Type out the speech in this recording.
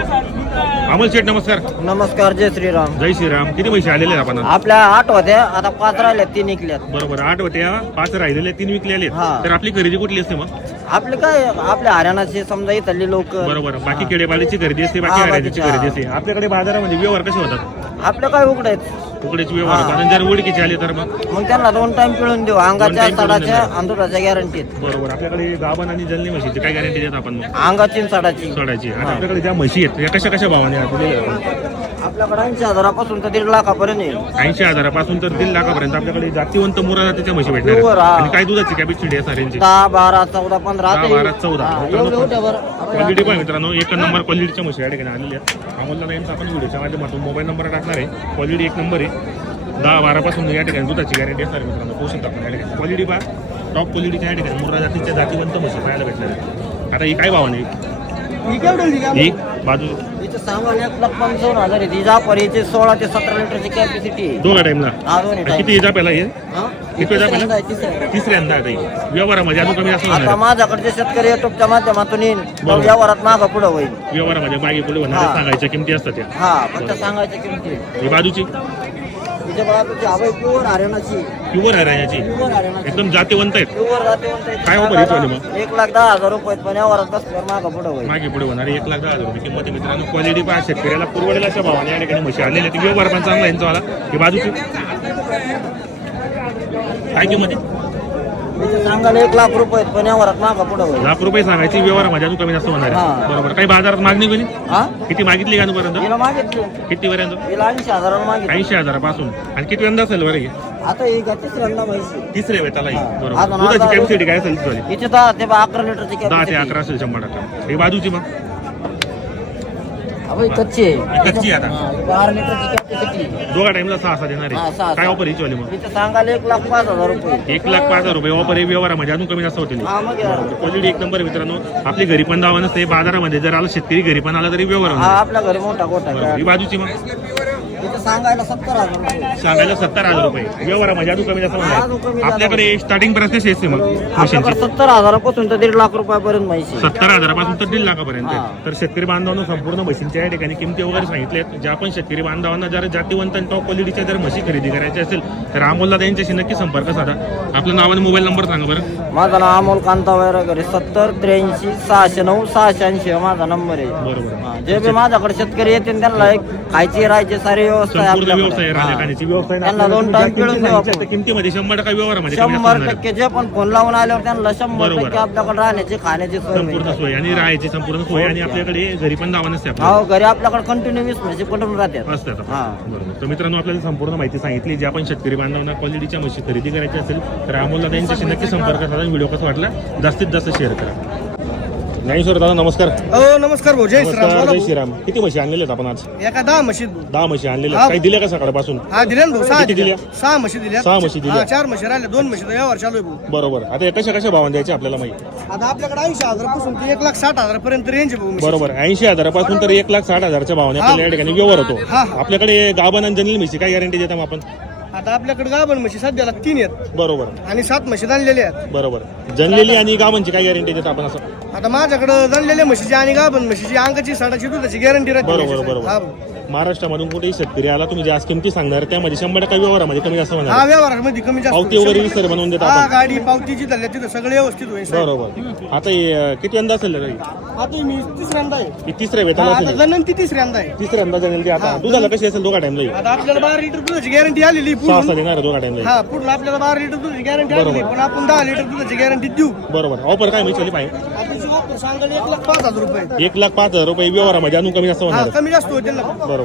अमोल शेठ नमस्कार. नमस्कार जय श्रीराम. जय श्रीराम. किती पैसे आलेले आहेत आपण? आपल्या आठ होत्या आता पाच राहिल्या तीन निघल्यात बरोबर आठ होत्या पाच राहिलेले तीन विकले आले हा. तर आपली खरेदी कुठली असते मग? आपले काय आपल्या हरियाणाचे समजा इथले लोक. बरोबर. बाकी खेडेपाडीची खरेदी असते बाकी हा, हरियाणाची बाकीच्या, खरेदी असते. आपल्याकडे बाजारामध्ये व्यवहार कसे होतात? आपले काय उघडायत तुकडेचे व्यवहार आणि जर ओळखीचे आले तर मग? मग त्यांना दोन टाइम पिळून देऊ. अंगाच्या time पिळून साडाच्या देणार. अंधुराच्या गॅरंटीत बरोबर. आपल्याकडे गाभण आणि जलनी म्हशीची काय गॅरंटी देत आपण मग? अंगाची साडाची. सोडायची आणि आपल्याकडे ज्या म्हशी आहेत त्या कशा कशा भावाने आपल्याला आपल्याकडे ऐंशी हजारापासून तर दीड लाखापर्यंत येईल ऐंशी हजारापासून तर दीड लाखापर्यंत आपल्याकडे जातीवंत मुरा जातीच्या म्हशी भेटणार आहेत. हा. आणि काय दुधाची कॅपॅसिटी आहे साऱ्यांची? दहा बारा चौदा पंधरा दहा, बारा, चौदा. क्वालिटी पण मित्रांनो. एक नंबर क्वालिटीच्या म्हशी या ठिकाणी आलेल्या आहेत. अमोलला यांचा आपण व्हिडिओच्या माध्यमातून मोबाईल नंबर टाकणार आहे. क्वालिटी एक नंबर आहे. दहा बारापासून या ठिकाणी दुधाची गॅरंटी असणार आहे मित्रांनो. पोषण आपण या ठिकाणी. क्वालिटी पहा. टॉप क्वालिटीच्या या ठिकाणी मुर्रा जातीच्या जातीवंत म्हशी पाहायला भेटणार आहे आता ही काय भावाने? ही बाजू. सोळा ते सतरा लिटरची कॅपॅसिटी दोघा टाइमला. किती इजा पहिला हे? किती तिसऱ्यांदा. आता ही. व्यवहारामध्ये अजून कमी आता माझ्याकडचे शेतकरी युट्यूबच्या माध्यमातून येईल तर बरोबर. व्यवहारात मागं पुढं होईल. व्यवहारामध्ये मागे पुढे हा. सांगायच्या किमती असतात त्या. हा फक्त सांगायच्या किमती. ही बाजूची? तिथे बघा तुझी हवाई प्युअर हरियाणाची प्युअर हरियाणाची एकदम जातीवंत आहेत. प्युअर काय offer आहे याच्यावाली मग? एक लाख दहा हजार रुपये पण मागं पुढं होईल. मागे पुढे होणारे एक लाख दहा हजार रुपये किंमत आहे मित्रांनो. क्वालिटी पहा शेतकऱ्याला पुरवडेल अशा भावाने या ठिकाणी म्हशी आलेल्या आहेत. व्यवहार पण चांगला आहे यांचावाला ही बाजूची. काय किंमत आहे? सांगायला एक लाख रुपये पण व्यवहारात मागं पुढं होईल. लाख रुपये सांगायची व्यवहारामध्ये अजून कमी जास्त होणार आहे. हा. बरोबर. काही बाजारात मागणी कोणी हा किती मागितली का पर्यंत हिला मागितली. किती पर्यंत ऐंशी हजाराला मागितली. ऐंशी हजारापासून. आणि किती यंदा असेल बरं हे? आता ही का तिसऱ्यांदा माहिती तिसरे वेळ त्याला हा. बरोबर. दुधाची कॅपॅसिटी काय असेल तुझी इथे दहा ते बा- अकरा लिटरची दहा ते अकरा असेल शंभर टक्का. ही बाजूची मग? अहो, कच्ची आहे. कच्ची आहे आता. हा, बारा लिटरची कॅपॅसिटी दोघा टाइमला सहा सहा देणार हा, सहा- आहे काय सहा. ऑफर हिची वाली मग? इथे सांगायला एक लाख पाच हजार रुपये. एक लाख पाच हजार रुपये ऑफर आहे व्यवहारामध्ये. अजून कमी जास्त होतील. हा मग या. क्वालिटी एक नंबर आहे मित्रांनो. आपली घरी पण दावा नसते बाजारामध्ये जर आला शेतकरी घरी पण आला तरी व्यवहार हा होणार आपल्या घरी मोठा गोठा बरोबर. आहे. ही बाजूची मग. सांगायला सत्तर हजार रुपये. सांगायला सत्तर हजार रुपये. व्यवहारामध्ये अजून कमी जास्त आपल्याकडे स्टार्टिंग कशी असते मग मशीनची सत्तर हजारापासून तर दीड लाख रुपयापर्यंत आहे. सत्तर हजारापासून तर दीड लाखापर्यंत. तर शेतकरी बांधवांना संपूर्ण म्हशींच्या या ठिकाणी किमती वगैरे सांगितल्यात ज्या पण शेतकरी बांधवांना जर जातीवंत आणि टॉप क्वालिटीच्या जर म्हशी खरेदी करायची असेल तर अमोलला त्यांच्याशी नक्की संपर्क साधा. आपलं नाव आणि मोबाईल नंबर सांगा बरं. माझं नाव अमोल कांता वगैरे सत्तर त्र्याऐंशी सहाशे नऊ सहाशे ऐंशी माझा नंबर आहे. बरोबर. जे बी माझ्याकडे शेतकरी येतील त्यांना एक खायची राहायची सारी व्यवस्था आहे संपूर्ण आपल्याकडे. व्यवसाय हा. राजकारणाची व्यवस्था आहे. त्यांना दोन टाइम पिळून देऊ आपण. किमतीमध्ये शंभर टक्का व्यवहारामध्ये कमी शंभर आहे. टक्के जे पण फोन लावून आल्यावर त्यांना शंभर बरोबर. टक्के आपल्याकडे राहण्याची खाण्याची सोय संपूर्ण. सोय आणि राहायची संपूर्ण सोय आणि आपल्याकडे घरी पण दावा नसते आपल्याला हो घरी आपल्याकडे कंटिन्यू वीस म्हणजे पटून राहतात असतात हा. बरोबर तर मित्रांनो आपल्याला संपूर्ण माहिती सांगितली जे आपण शेतकरी बांधवांना क्वालिटीच्या म्हशी खरेदी करायची असेल तर अमोलला त्यांच्याशी नक्की संपर्क साधा व्हिडिओ कसा वाटला जास्तीत जास्त शेअर करा ज्ञानेश्वर दादा नमस्कार. नमस्कार भाऊ जय श्रीराम नमस्कार बोला जय श्रीराम. किती म्हशी आणलेल्या आहेत आपण आज. एका दहा म्हशी दहा म्हशी आणलेल्या हा. काही दिल्या का सकाळपासून? हा दिल्या ना भाऊ सहा किती दिल्या? दिल्या? सहा म्हशी दिल्या. सहा म्हशी दिल्या. हा, चार म्हशी राहिल्या दोन म्हशी चालू आहे भाऊ. बरोबर. आता हे कशा कशा भावाने द्यायचे आपल्याला माहिती? आता आपल्याकडे ऐंशी हजारापासून ते एक लाख साठ हजारापर्यंत रेंज आहे भाऊ म्हशीची. बरोबर. ऐंशी हजारापासून तर एक लाख साठ हजारच्या भावाने आपल्याला या ठिकाणी व्यवहार होतो. आपल्याकडे गाभण आणि जनरल म्हशी काय गॅरंटी देता मग आपण? आता आपल्याकडे गाभण म्हशी सध्याला तीन आहेत. बरोबर. आणि सात म्हशी आणलेल्या आहेत. बरोबर. जनलेली आणि गावांची काय गॅरंटी देता आपण असं? आता माझ्याकडे जाणलेल्या म्हशीची आणि गाभण म्हशीची अंगाची साडाची दुधाची गॅरंटी राहते बरोबर. हा बरोबर. महाराष्ट्रामधून कुठेही शेतकरी आला तुम्ही ज्या किमती सांगणार त्यामध्ये शंभर टक्का व्यवहारामध्ये कमी जास्त हा होणार व्यवहारामध्ये कमी जास्त पावती होईल. वगैरे विसर बनवून देता हा गाडी पावतीची धरल्या तिथं सगळे व्यवस्थित होईल साहेब. बरोबर. आता हे, किती यंदा असेल रे? आता मी तिसऱ्यांदा आहे. ही तिसऱ्या हा, वेताला आता असेल. जणन ती तिसऱ्यांदा आहे. तिसऱ्यांदा जनल ती आता. दुधाला कशी असेल दोघा टाइमला आता आपल्याला बारा लिटर दुधाची गॅरंटी आलेली सहा पुढून सहा देणार दोघा टाइमला हा पुढलं आपल्याला बारा लिटर दुधाची गॅरंटी आलेली पण आपण दहा लिटर दुधाची गॅरंटी देऊ. बरोबर. ऑफर काय मिळाली पाहिजे? आपण एक लाख पाच हजार रुपये एक लाख पाच हजार रुपये व्यवहारामध्ये अजून कमी जास्त हा होणार कमी जास्त होते ना बरोबर.